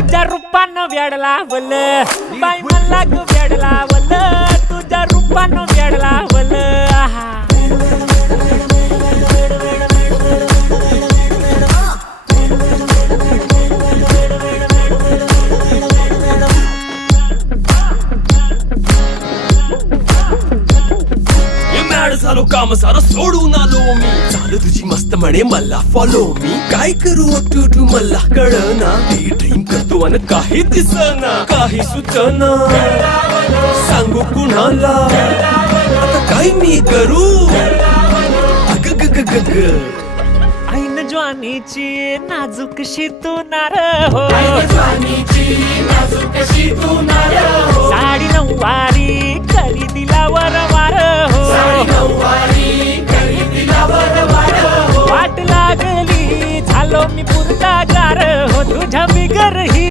तुझ्या रूपानं वेड लावल बाई मला ग वेड लावल तुझ्या रूपानं वेड लावल झालो काम सारं सोडून आलो मी चाल तुझी मस्त म्हणे मला फॉलो मी काय करू टू मला कळना ड्रीम करतो आणि काही दिसना काही सुचना सांगू कुणाला आता काय मी करू अग ग ग ग ग ऐन ज्वानीची नाजूकशी तू नार हो साडी नऊवारी करी दिला वरवार हो वाट लागली झालो मी पुरता गार हो तुझ्या बिगर ही